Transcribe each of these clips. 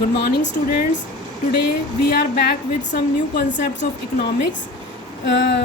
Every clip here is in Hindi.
Good morning, students. Today we are back with some new concepts of economics.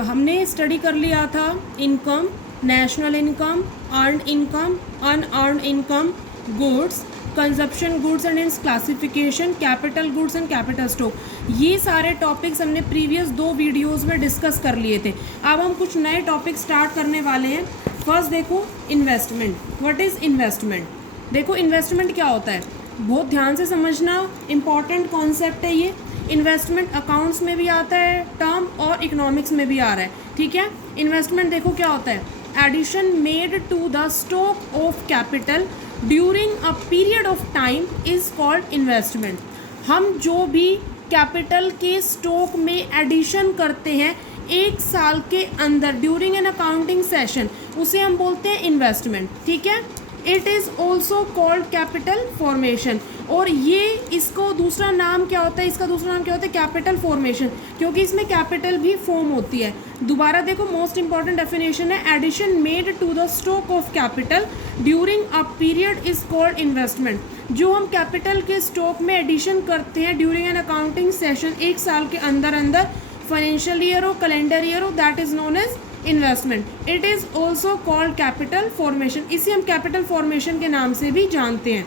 हमने स्टडी कर लिया था income, national income, earned income, unearned income, goods, consumption goods and it's classification, capital goods and capital stock. ये सारे टॉपिक्स हमने प्रीवियस 2 वीडियोस में डिस्कस कर लिए थे. अब हम कुछ नए टॉपिक स्टार्ट करने वाले हैं. फर्स्ट देखो इन्वेस्टमेंट. What is investment? देखो इन्वेस्टमेंट क्या होता है, बहुत ध्यान से समझना, इम्पॉर्टेंट कॉन्सेप्ट है ये. इन्वेस्टमेंट अकाउंट्स में भी आता है टर्म और इकोनॉमिक्स में भी आ रहा है. ठीक है. इन्वेस्टमेंट देखो क्या होता है, addition made to the stock of capital during a period of time is called investment. हम जो भी कैपिटल के स्टॉक में एडिशन करते हैं एक साल के अंदर ड्यूरिंग एन अकाउंटिंग सेशन, उसे हम बोलते हैं इन्वेस्टमेंट. ठीक है. It is also called capital formation. और ये इसको दूसरा नाम क्या होता है, इसका दूसरा नाम क्या होता है, कैपिटल फॉर्मेशन, क्योंकि इसमें कैपिटल भी फॉर्म होती है. दोबारा देखो, मोस्ट इंपॉर्टेंट डेफिनेशन है, addition made to the stock of capital during a period is called investment. जो हम कैपिटल के स्टॉक में एडिशन करते हैं ड्यूरिंग एन अकाउंटिंग सेशन एक साल के अंदर अंदर, फाइनेंशियल ईयर हो, कैलेंडर ईयर हो, that is known as investment. It is also called capital formation. इसे हम कैपिटल फॉर्मेशन के नाम से भी जानते हैं.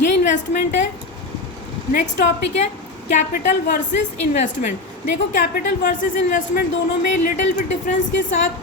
ये इन्वेस्टमेंट है. नेक्स्ट टॉपिक है कैपिटल वर्सेस इन्वेस्टमेंट. देखो कैपिटल वर्सेस इन्वेस्टमेंट दोनों में लिटिल बिट डिफरेंस के साथ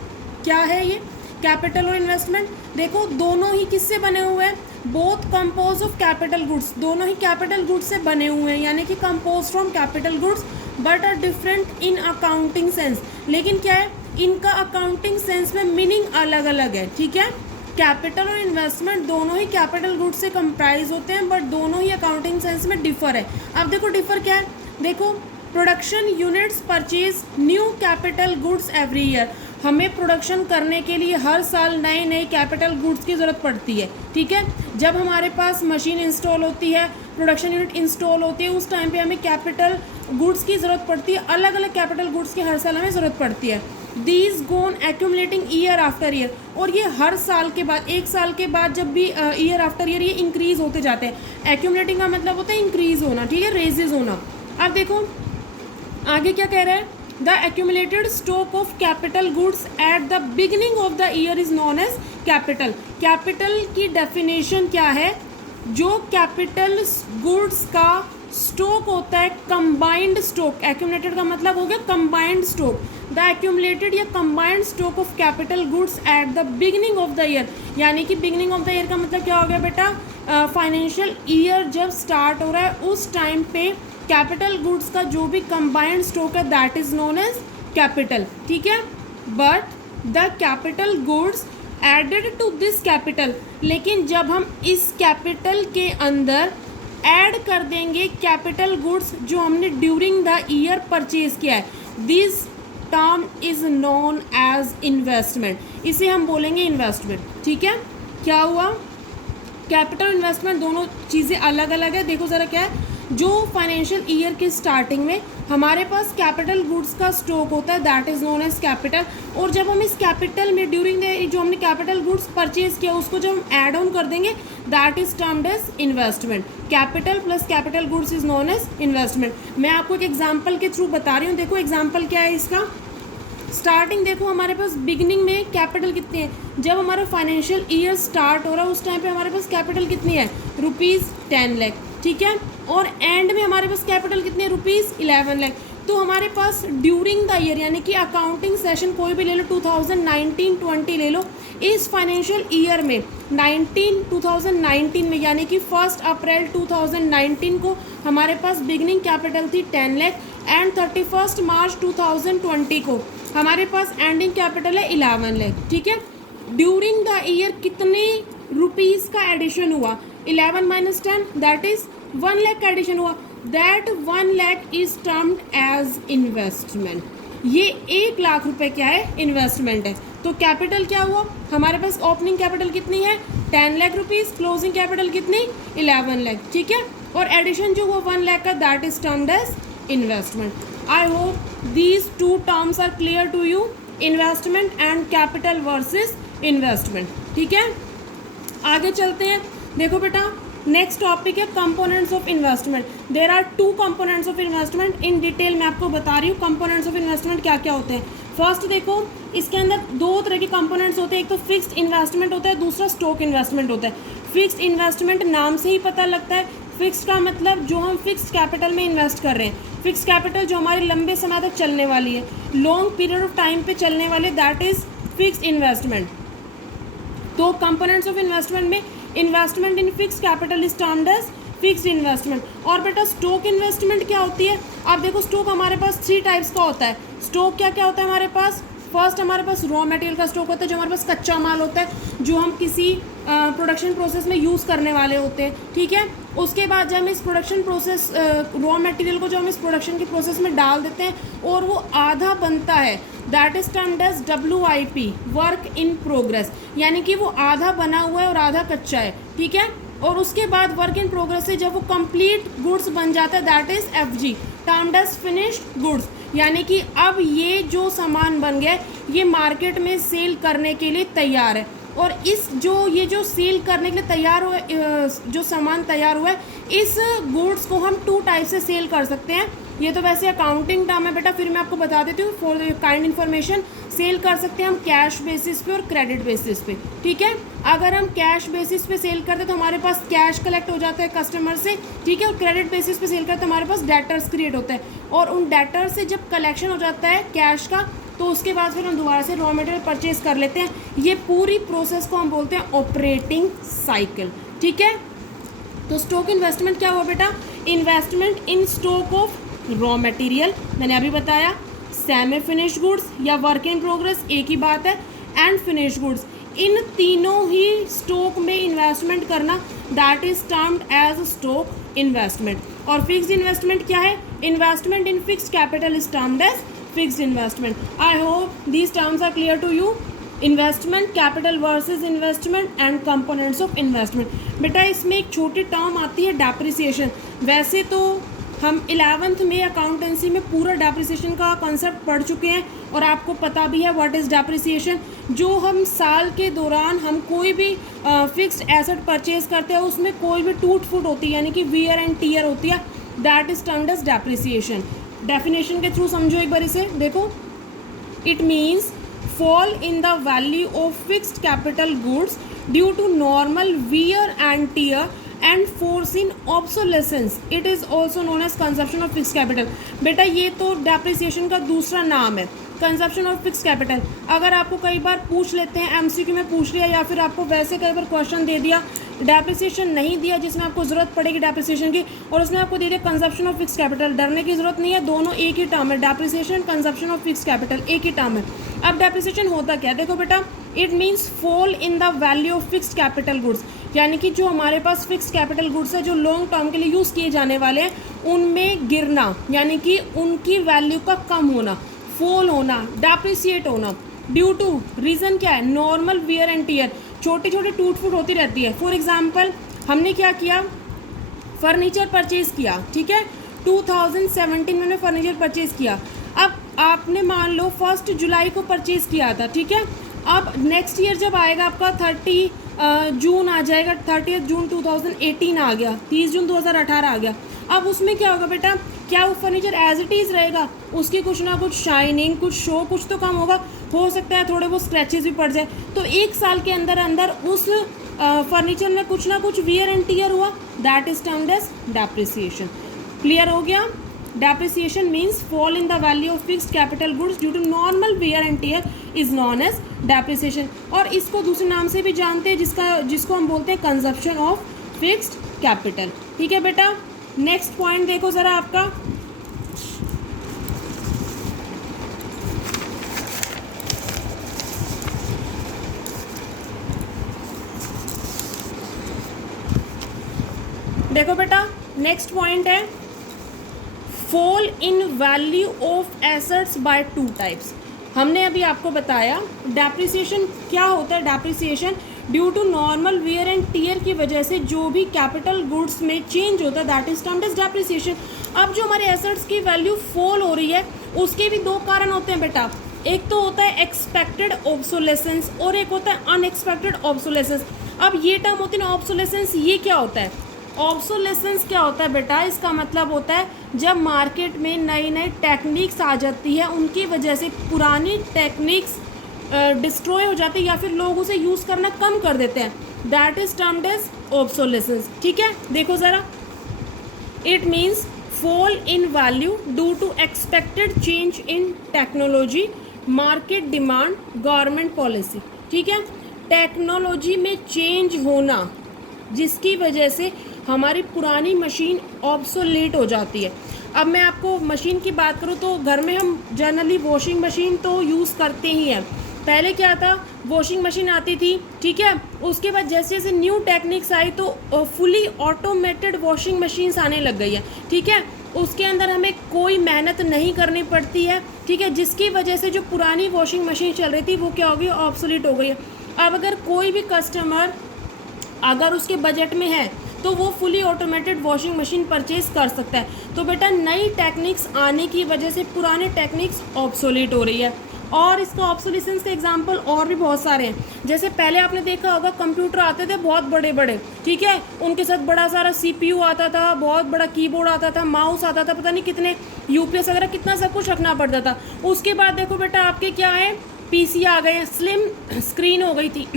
क्या है ये कैपिटल और इन्वेस्टमेंट. देखो दोनों ही किससे बने हुए हैं, both compose of capital goods. दोनों ही कैपिटल गुड्स से बने हुए हैं, यानी कि compose from capital goods but are different in accounting sense. लेकिन क्या है, इनका अकाउंटिंग सेंस में मीनिंग अलग अलग है. ठीक है. कैपिटल और इन्वेस्टमेंट दोनों ही कैपिटल गुड्स से कंप्राइज होते हैं, बट दोनों ही अकाउंटिंग सेंस में डिफर है. अब देखो डिफर क्या है, देखो production units purchase new capital goods every year. हमें प्रोडक्शन करने के लिए हर साल नए नए कैपिटल गुड्स की ज़रूरत पड़ती है. ठीक है. जब हमारे पास मशीन इंस्टॉल होती है, प्रोडक्शन यूनिट इंस्टॉल होती है, उस टाइम पे हमें कैपिटल गुड्स की ज़रूरत पड़ती है. अलग अलग कैपिटल गुड्स की हर साल हमें ज़रूरत पड़ती है. These gone accumulating year after year. और ये हर साल के बाद, एक साल के बाद जब भी ईयर आफ्टर ईयर ये इंक्रीज़ होते जाते हैं. एक्यूमुलेटिंग का मतलब होता है इंक्रीज़ होना. ठीक है, रेजेज होना. अब देखो आगे क्या कह रहा है, the accumulated stock of capital goods at the beginning of the year is known as capital. Capital की डेफिनेशन क्या है, जो कैपिटल गुड्स का स्टॉक होता है कंबाइंड स्टॉक. एक्यूमुलेटेड का मतलब हो गया कंबाइंड स्टॉक. द एक्यूमुलेटेड या combined stock of capital goods at the beginning of the year, यानी कि बिगिनिंग ऑफ द ईयर का मतलब क्या हो गया बेटा, फाइनेंशियल ईयर जब स्टार्ट हो रहा है उस टाइम पे कैपिटल गुड्स का जो भी कंबाइंड स्टॉक है that is known as capital. ठीक है. But the capital goods added to this capital, लेकिन जब हम इस कैपिटल के अंदर ऐड कर देंगे कैपिटल गुड्स जो हमने ड्यूरिंग द ईयर परचेज किया है, this term is known as investment. इसे हम बोलेंगे इन्वेस्टमेंट. ठीक है. क्या हुआ, कैपिटल इन्वेस्टमेंट दोनों चीज़ें अलग अलग है. देखो ज़रा क्या है, जो फाइनेंशियल ईयर के स्टार्टिंग में हमारे पास कैपिटल गुड्स का स्टॉक होता है that is known as capital. और जब हम इस कैपिटल में ड्यूरिंग द जो हमने कैपिटल गुड्स परचेज किया उसको जब हम ऐड ऑन कर देंगे that is termed as investment. Capital plus capital goods is known as investment. मैं आपको एक एग्जाम्पल के थ्रू बता रही हूँ. देखो एग्जाम्पल क्या है इसका. स्टार्टिंग देखो हमारे पास बिगिनिंग में कैपिटल कितनी है, जब हमारा फाइनेंशियल ईयर स्टार्ट हो रहा है उस टाइम पे हमारे पास कैपिटल कितनी है, ₹10 लाख. ठीक है. और एंड में हमारे पास कैपिटल कितनी है, ₹11 लाख. तो हमारे पास ड्यूरिंग द ईयर, यानी कि अकाउंटिंग सेशन कोई भी ले लो, 2019-20 ले लो, इस फाइनेंशियल ईयर में 2019 में यानी कि 1 अप्रैल 2019 को हमारे पास बिगिनिंग कैपिटल थी 10 लाख एंड 31 मार्च 2020 को हमारे पास एंडिंग कैपिटल है 11 लाख. ठीक है. ड्यूरिंग द ईयर कितने रुपीज़ का एडिशन हुआ, 11 माइनस 10 दैट इज 1 लाख का एडिशन हुआ. That 1 lakh is termed as investment. ये 1 लाख रुपए क्या है, इन्वेस्टमेंट है. तो कैपिटल क्या हुआ, हमारे पास ओपनिंग कैपिटल कितनी है, 10 लाख रुपीज़, क्लोजिंग कैपिटल कितनी, 11 लाख. ठीक है. और एडिशन जो हुआ 1 लाख का that is termed as investment. I hope these 2 terms are clear to you, investment and capital versus investment. ठीक है. आगे चलते हैं. देखो बेटा नेक्स्ट टॉपिक है components of investment. There are 2 components of investment. In detail मैं आपको बता रही हूँ कंपोनेंट्स ऑफ इन्वेस्टमेंट क्या क्या होते हैं। फर्स्ट देखो, इसके अंदर 2 तरह के कंपोनेंट्स होते हैं, एक तो फिक्स्ड इन्वेस्टमेंट होता है, दूसरा स्टॉक इन्वेस्टमेंट होता है। फिक्स्ड इन्वेस्टमेंट नाम से ही पता लगता है, फिक्स्ड का मतलब जो हम फिक्स्ड कैपिटल में इन्वेस्ट कर रहे हैं, फिक्स्ड कैपिटल जो हमारे लंबे समय तक चलने वाली है, लॉन्ग पीरियड ऑफ टाइम पे चलने वाले, दैट इज फिक्स्ड इन्वेस्टमेंट। तो कंपोनेंट्स ऑफ इन्वेस्टमेंट में investment in fixed capital is termed as fixed investment. और बेटा स्टॉक इन्वेस्टमेंट क्या होती है? आप देखो स्टॉक हमारे पास 3 टाइप्स का होता है। स्टॉक क्या क्या होता है हमारे पास? फर्स्ट हमारे पास रॉ मटेरियल का स्टॉक होता है, जो हमारे पास कच्चा माल होता है, जो हम किसी प्रोडक्शन प्रोसेस में यूज़ करने वाले होते हैं, ठीक है। उसके बाद जब हम इस प्रोडक्शन प्रोसेस रॉ मटेरियल को जो हम इस प्रोडक्शन की प्रोसेस में डाल देते हैं और वो आधा बनता है, that is termed as WIP, work in progress, यानी कि वो आधा बना हुआ है और आधा कच्चा है, ठीक है। और उसके बाद वर्क इन प्रोग्रेस से जब वो कंप्लीट गुड्स बन जाता है, that is FG, termed as finished goods, यानी कि अब ये जो सामान बन गया ये मार्केट में सेल करने के लिए तैयार है। और ये जो सेल करने के लिए तैयार हुआ, जो सामान तैयार हुआ है, इस गुड्स को हम 2 टाइप से सेल कर सकते हैं। ये तो वैसे अकाउंटिंग टर्म है बेटा, फिर मैं आपको बता देती हूँ फॉर काइंड इन्फॉर्मेशन। सेल कर सकते हैं हम कैश बेसिस पे और क्रेडिट बेसिस पे, ठीक है। अगर हम कैश बेसिस पे सेल करते हैं तो हमारे पास कैश कलेक्ट हो जाता है कस्टमर से, ठीक है। और क्रेडिट बेसिस पे सेल करते हैं तो हमारे पास डेटर्स क्रिएट होते हैं, और उन डेटर से जब कलेक्शन हो जाता है कैश का, तो उसके बाद फिर हम दोबारा से रॉ मटेरियल परचेज कर लेते हैं। ये पूरी प्रोसेस को हम बोलते हैं ऑपरेटिंग साइकिल, ठीक है। तो स्टॉक इन्वेस्टमेंट क्या हुआ बेटा? Investment in stock of raw material, मैंने अभी बताया, सेमी फिनिश्ड गुड्स या वर्क इन प्रोग्रेस, एक ही बात है, एंड फिनिश्ड गुड्स, इन तीनों ही स्टॉक में इन्वेस्टमेंट करना, that is termed as stock investment. और फिक्स्ड इन्वेस्टमेंट क्या है? Investment in fixed capital is termed as fixed investment. I hope these terms are clear to you. Investment, capital versus investment and components of investment. बेटा इसमें एक छोटी टर्म आती है डेप्रिसिएशन। वैसे तो हम 11th में अकाउंटेंसी में पूरा डेप्रिसिएशन का कॉन्सेप्ट पढ़ चुके हैं और आपको पता भी है व्हाट इज़ डेप्रिसिएशन। जो हम साल के दौरान हम कोई भी फिक्स्ड एसेट परचेज करते हैं, उसमें कोई भी टूट फूट होती है, यानी कि वियर एंड टीयर होती है, that is termed as depreciation. Definition के थ्रू समझो एक बार इसे, देखो, it means fall in the value of fixed capital goods due to normal wear and tear and foreseen obsolescence. It is also known as consumption of fixed capital. बेटा ये तो depreciation का दूसरा नाम है, कंजप्शन ऑफ फिक्स कैपिटल। अगर आपको कई बार पूछ लेते हैं, MCQ में पूछ लिया या फिर आपको वैसे कई बार क्वेश्चन दे दिया, डेप्रिसिएशन नहीं दिया जिसमें आपको ज़रूरत पड़ेगी डेप्रिसिएशन की, और उसमें आपको दे दिया कंजप्शन ऑफ फिक्स कैपिटल, डरने की ज़रूरत नहीं है, दोनों एक ही टर्म है, depreciation, consumption of fix capital एक ही टर्म है। अब डेप्रिसिएशन होता क्या है? देखो बेटा, it means fall in the value of fixed capital goods, यानी कि जो हमारे पास फिक्स्ड कैपिटल गुड्स है जो लॉन्ग टर्म के लिए यूज़ किए जाने वाले हैं, उनमें गिरना, यानी कि उनकी वैल्यू का कम होना, फॉल होना, डेप्रिसिएट होना, ड्यू टू रीज़न क्या है? नॉर्मल वियर एंड टीयर, छोटी छोटी टूट फूट होती रहती है। फॉर एग्जांपल हमने क्या किया, फर्नीचर परचेज़ किया, ठीक है, 2017 में फर्नीचर परचेज़ किया। अब आपने मान लो 1 जुलाई को परचेज़ किया था, ठीक है। अब नेक्स्ट ईयर जब आएगा आपका 30 जून आ जाएगा, 30 जून 2018 आ गया, 30 जून 2018 आ गया। अब उसमें क्या होगा बेटा, क्या वो फर्नीचर एज इट इज़ रहेगा? उसकी कुछ ना कुछ शाइनिंग, कुछ शो, कुछ तो कम होगा, हो सकता है थोड़े बहुत स्क्रैचेस भी पड़ जाए। तो 1 साल के अंदर अंदर उस फर्नीचर में कुछ ना कुछ वियर एंड टीयर हुआ, that is termed as depreciation. Clear हो गया? Depreciation means fall in the value of fixed capital goods due to normal wear and tear is known as depreciation. और इसको दूसरे नाम से भी जानते हैं, जिसको हम बोलते हैं कंजप्शन ऑफ फिक्स्ड कैपिटल। ठीक है बेटा, नेक्स्ट पॉइंट देखो ज़रा आपका, देखो बेटा नेक्स्ट पॉइंट है fall in value of assets by 2 types. हमने अभी आपको बताया डेप्रिसिएशन क्या होता है। Depreciation due to normal wear and tear की वजह से जो भी कैपिटल गुड्स में चेंज होता है, that is termed as depreciation. अब जो हमारे एसेट्स की वैल्यू फॉल हो रही है उसके भी 2 कारण होते हैं बेटा, एक तो होता है एक्सपेक्टेड ऑब्सोलेसेंस और एक होता है अनएक्सपेक्टेड ऑब्सोलेसेंस। अब ये टर्म होती है ना ऑब्सोलेसेंस, ये क्या होता है? ऑब्सोलेसेंस क्या होता है बेटा? इसका मतलब होता है जब मार्केट में नई नई टेक्निक्स आ जाती है, उनकी वजह से पुरानी टेक्निक्स डिस्ट्रॉय हो जाती है या फिर लोग उसे यूज़ करना कम कर देते हैं, that is termed as obsolescence. ठीक है, देखो ज़रा, it means fall in value due to expected change in technology, market demand, government policy। ठीक है, टेक्नोलॉजी में चेंज होना जिसकी वजह से हमारी पुरानी मशीन ऑब्सोलेट हो जाती है। अब मैं आपको मशीन की बात करूँ तो घर में हम जनरली वॉशिंग मशीन तो यूज़ करते ही हैं। पहले क्या था, वॉशिंग मशीन आती थी, ठीक है, उसके बाद जैसे जैसे न्यू टेक्निक्स आई तो फुली ऑटोमेटेड वॉशिंग मशीन्स आने लग गई है। ठीक है, उसके अंदर हमें कोई मेहनत नहीं करनी पड़ती है। ठीक है, जिसकी वजह से जो पुरानी वॉशिंग मशीन चल रही थी वो क्या हो गई, ऑब्सोलीट हो गई है। अब अगर कोई भी कस्टमर अगर उसके बजट में है तो वो fully automated washing machine purchase कर सकता है। तो बेटा नई टेक्निक्स आने की वजह से पुराने टेक्निक्स ऑब्सोलीट हो रही है। और इसका ऑब्सोलेसेंस के एग्जांपल और भी बहुत सारे हैं। जैसे पहले आपने देखा होगा कंप्यूटर आते थे बहुत बड़े बड़े, ठीक है, उनके साथ बड़ा सारा CPU आता था, बहुत बड़ा कीबोर्ड आता था, माउस आता था, पता नहीं कितने UPS वगैरह कितना सब कुछ रखना पड़ता था। उसके बाद देखो बेटा आपके क्या है, PC आ गए, स्लिम स्क्रीन हो गई थी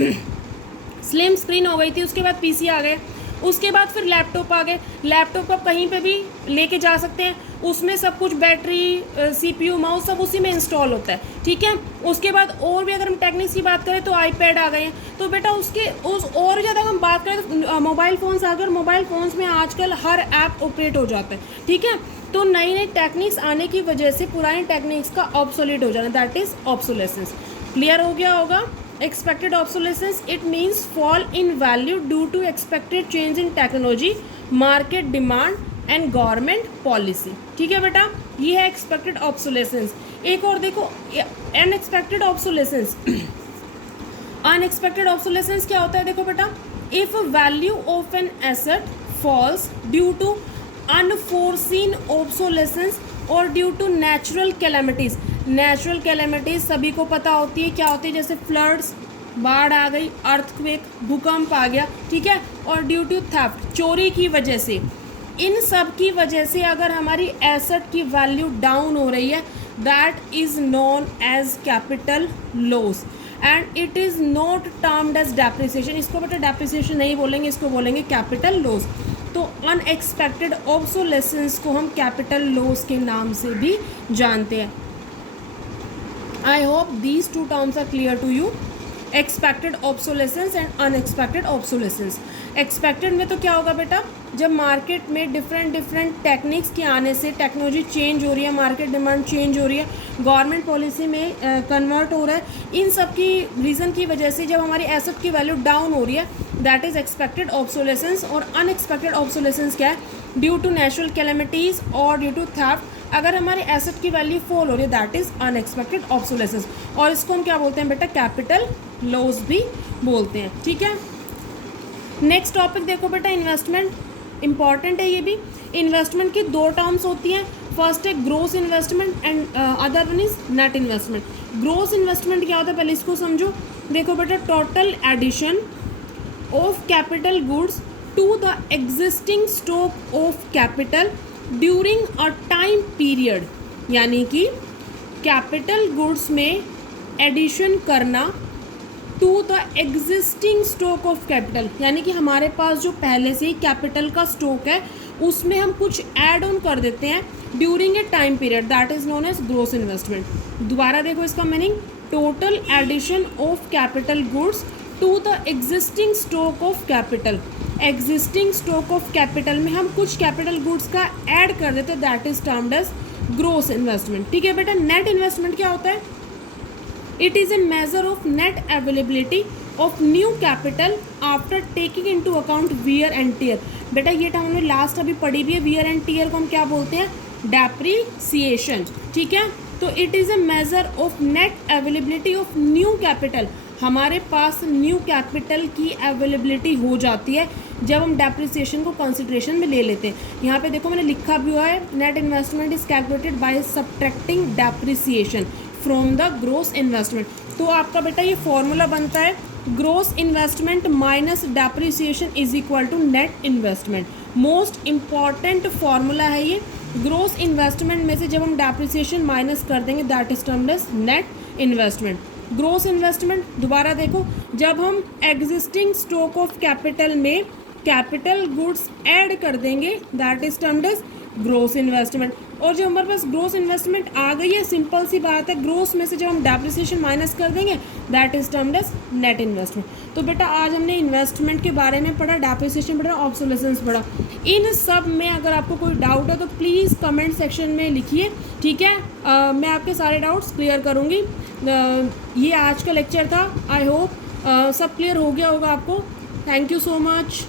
स्लिम स्क्रीन हो गई थी, उसके बाद PC आ गए, उसके बाद फिर लैपटॉप आ गए। लैपटॉप आप कहीं पे भी लेके जा सकते हैं, उसमें सब कुछ बैटरी, CPU, माउस सब उसी में इंस्टॉल होता है। ठीक है, उसके बाद और भी अगर हम टेक्निक्स की बात करें तो iPad आ गए हैं। तो बेटा उसके उस और ज़्यादा हम बात करें तो मोबाइल फ़ोन्स आ गए, और मोबाइल फ़ोन्स में आजकल हर ऐप ऑपरेट हो जाता है। ठीक है, तो नई नई टेक्निक्स आने की वजह से पुरानी टेक्निक्स का ऑब्सोलीट हो जाना, दैट इज़ ऑब्सोलेसेंस। क्लियर हो गया होगा? Expected obsolescence, it means fall in value due to expected change in technology, market demand and government policy। ठीक है बेटा, ये है expected obsolescence। एक और देखो unexpected obsolescence। unexpected obsolescence क्या होता है? देखो बेटा, if value of an asset falls due to unforeseen obsolescence और due to natural calamities. Natural calamities सभी को पता होती है, क्या होती है, जैसे फ्लड्स, बाढ़ आ गई, अर्थक्वेक, भूकंप आ गया। ठीक है, और ड्यू टू थेफ्ट, चोरी की वजह से, इन सब की वजह से अगर हमारी एसेट की वैल्यू डाउन हो रही है, that is known as capital loss and it is not termed as depreciation. इसको बेटा डेप्रिसिएशन नहीं बोलेंगे, इसको बोलेंगे कैपिटल लॉस। तो अनएक्सपेक्टेड ऑब्सोलेसेंस को हम कैपिटल लॉस के नाम से भी जानते हैं। I hope these two terms are clear to you, expected obsolescence and unexpected obsolescence. Expected में तो क्या होगा बेटा, जब मार्केट में डिफरेंट टेक्निक्स के आने से टेक्नोलॉजी चेंज हो रही है, मार्केट डिमांड चेंज हो रही है, गवर्नमेंट पॉलिसी में कन्वर्ट हो रहा है, इन सब की रीज़न की वजह से जब हमारी एसेट की वैल्यू डाउन हो रही है, दैट इज़ एक्सपेक्टेड ऑब्सोलेसेंस। और अनएक्सपेक्टेड ऑब्सोलेसेंस क्या है, ड्यू टू नेचुरल कैलेमिटीज़ और ड्यू टू थेफ्ट अगर हमारे एसेट की वैल्यू फॉल हो रही है, दैट इज़ अनएक्सपेक्टेड ऑब्सोलेसेंस। और इसको हम क्या बोलते हैं बेटा, कैपिटल लॉस भी बोलते हैं। ठीक है, नेक्स्ट टॉपिक देखो बेटा, इन्वेस्टमेंट। इंपॉर्टेंट है ये भी। इन्वेस्टमेंट की दो टर्म्स होती हैं, फर्स्ट है gross investment and other one is net investment. Gross investment क्या होता है, पहले इसको समझो। देखो बेटा, total addition of capital goods to the existing stock of capital during a time period, यानी कि कैपिटल गुड्स में एडिशन करना to the existing stock of capital, यानी कि हमारे पास जो पहले से ही कैपिटल का स्टॉक है उसमें हम कुछ ऐड ऑन कर देते हैं during a time period, that is known as gross investment. दोबारा देखो इसका meaning, total addition of capital goods to the existing stock of capital. Existing stock of capital में हम कुछ कैपिटल गुड्स का ऐड कर देते हैं, that is termed as gross investment. ठीक है बेटा, नेट इन्वेस्टमेंट क्या होता है, it is a measure of net availability of new capital after taking into account wear and tear. बेटा ये टर्म हमने लास्ट अभी पढ़ी भी है, वियर एंड टियर को हम क्या बोलते हैं, डेप्रिसिएशन। ठीक है, तो it is a measure of net availability of new capital. हमारे पास न्यू कैपिटल की अवेलेबिलिटी हो जाती है जब हम डेप्रिसिएशन को कंसिडरेशन में ले लेते हैं। यहाँ पे देखो मैंने लिखा भी हुआ है, net investment is calculated by subtracting depreciation from the gross investment. तो आपका बेटा ये फॉर्मूला बनता है, gross investment minus depreciation is equal to net investment. Most important formula है ये। ग्रोस इन्वेस्टमेंट में से जब हम डेप्रिसिएशन माइनस कर देंगे that is termed as net investment. Gross investment दोबारा देखो, जब हम एग्जिस्टिंग स्टॉक ऑफ कैपिटल में कैपिटल गुड्स ऐड कर देंगे that is termed as gross investment. और जब हमारे पास ग्रोस इन्वेस्टमेंट आ गई है, सिंपल सी बात है, ग्रोस में से जब हम डेप्रिसिएशन माइनस कर देंगे that is termed as net investment. तो बेटा आज हमने इन्वेस्टमेंट के बारे में पढ़ा, डेप्रिसिएशन पढ़ा, ऑब्सोलेसेंस पढ़ा। इन सब में अगर आपको कोई डाउट है तो प्लीज़ कमेंट सेक्शन में लिखिए, ठीक है। मैं आपके सारे डाउट्स क्लियर करूँगी। ये आज का लेक्चर था। आई होप सब क्लियर हो गया होगा आपको। Thank you so much.